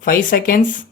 5 seconds.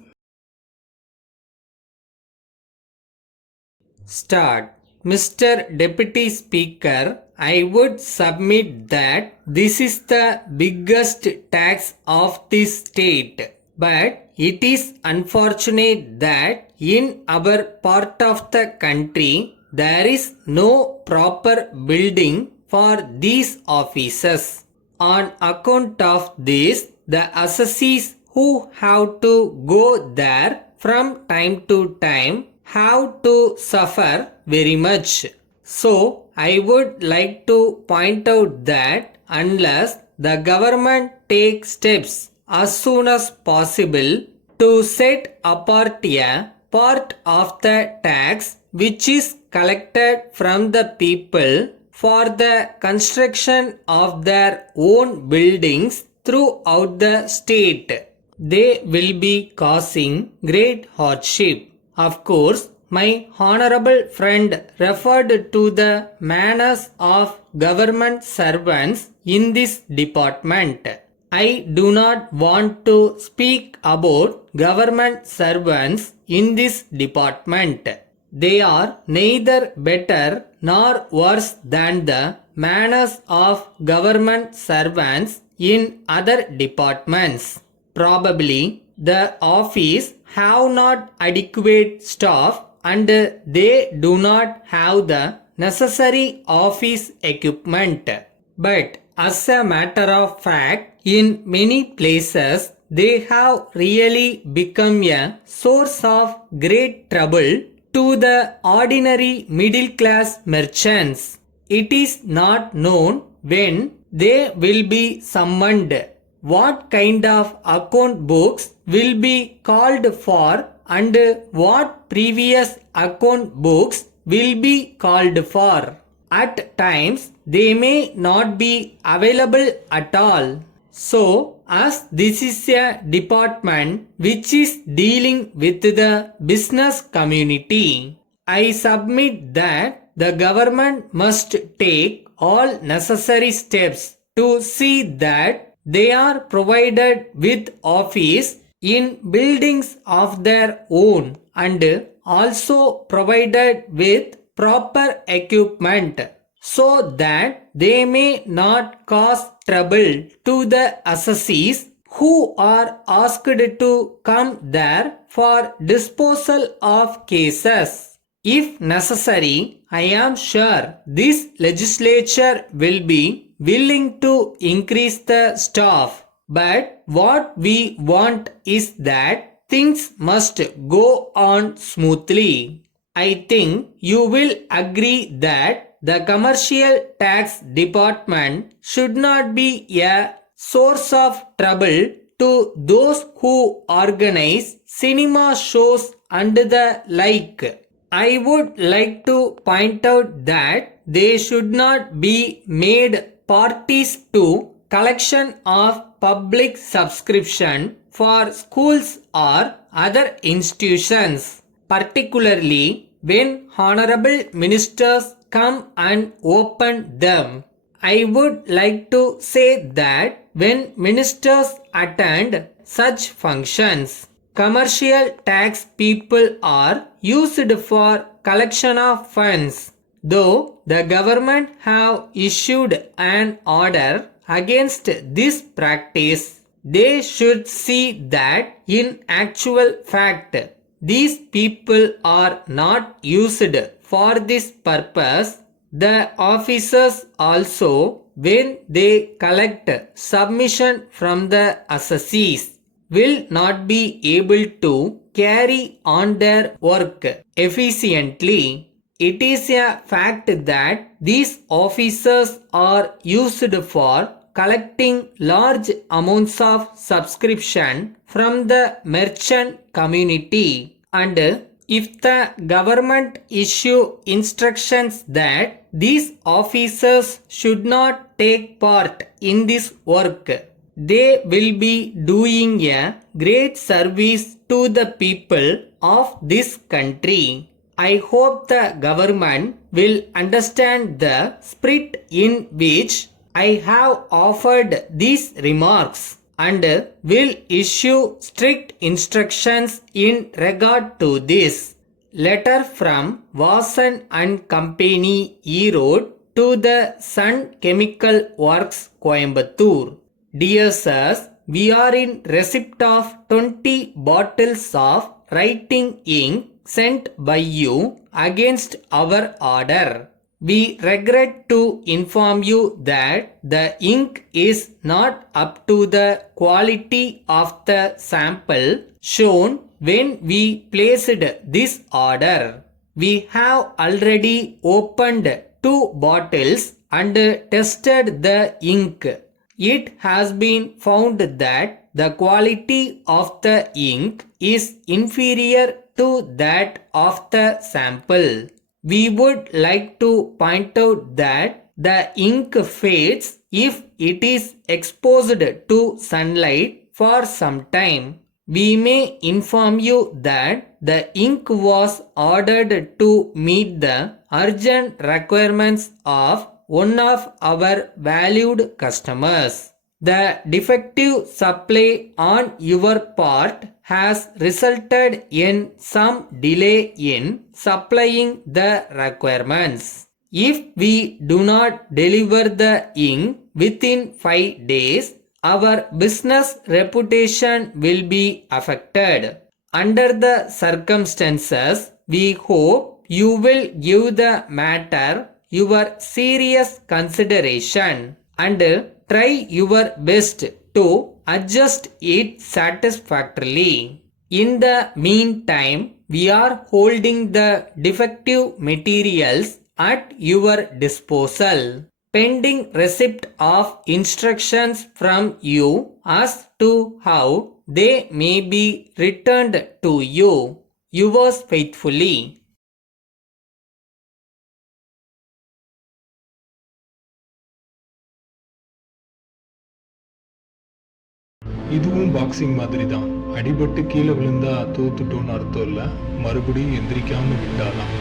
Start. Mr. Deputy Speaker, I would submit that this is the biggest tax of this state. But it is unfortunate that in our part of the country there is no proper building for these offices. On account of this, the assessees who have to go there from time to time have to suffer very much. So, I would like to point out that unless the government takes steps as soon as possible to set apart a part of the tax which is collected from the people for the construction of their own buildings throughout the state, they will be causing great hardship. Of course, my honorable friend referred to the manners of government servants in this department. I do not want to speak about government servants in this department. They are neither better nor worse than the manners of government servants in other departments. Probably the office have not adequate staff and they do not have the necessary office equipment. But as a matter of fact, in many places they have really become a source of great trouble to the ordinary middle class merchants. It is not known when they will be summoned, what kind of account books will be called for, and what previous account books will be called for. At times, they may not be available at all. So, as this is a department which is dealing with the business community, I submit that the government must take all necessary steps to see that they are provided with office in buildings of their own and also provided with proper equipment so that they may not cause trouble to the assessees who are asked to come there for disposal of cases. If necessary, I am sure this legislature will be willing to increase the staff. But what we want is that things must go on smoothly. I think you will agree that the commercial tax department should not be a source of trouble to those who organize cinema shows and the like. I would like to point out that they should not be made parties to collection of public subscription for schools or other institutions, particularly when honorable ministers come and open them. I would like to say that when ministers attend such functions, commercial tax people are used for collection of funds. Though the government have issued an order against this practice, they should see that in actual fact these people are not used for this purpose. The officers also, when they collect submission from the assessees, will not be able to carry on their work efficiently. It is a fact that these officers are used for collecting large amounts of subscription from the merchant community, and if the government issue instructions that these officers should not take part in this work, they will be doing a great service to the people of this country. I hope the government will understand the spirit in which I have offered these remarks. and will issue strict instructions in regard to this. Letter from Vasan and Company, Erode, to the Sun Chemical Works, Coimbatore. Dear sirs, we are in receipt of 20 bottles of writing ink sent by you against our order. We regret to inform you that the ink is not up to the quality of the sample shown when we placed this order. We have already opened 2 bottles and tested the ink. It has been found that the quality of the ink is inferior to that of the sample. We would like to point out that the ink fades if it is exposed to sunlight for some time. We may inform you that the ink was ordered to meet the urgent requirements of one of our valued customers. The defective supply on your part has resulted in some delay in supplying the requirements. If we do not deliver the ink within 5 days, our business reputation will be affected. Under the circumstances, we hope you will give the matter your serious consideration and try your best to adjust it satisfactorily. In the meantime, we are holding the defective materials at your disposal, pending receipt of instructions from you as to how they may be returned to you. Yours faithfully. இதுவும் boxing மாதிரி தான். அடிபட்டு கீழே விழுந்தா தோத்துட்டோன்னு அர்த்தம் இல்லை, மறுபடியும் எந்திரிக்காம விட்டாதான்.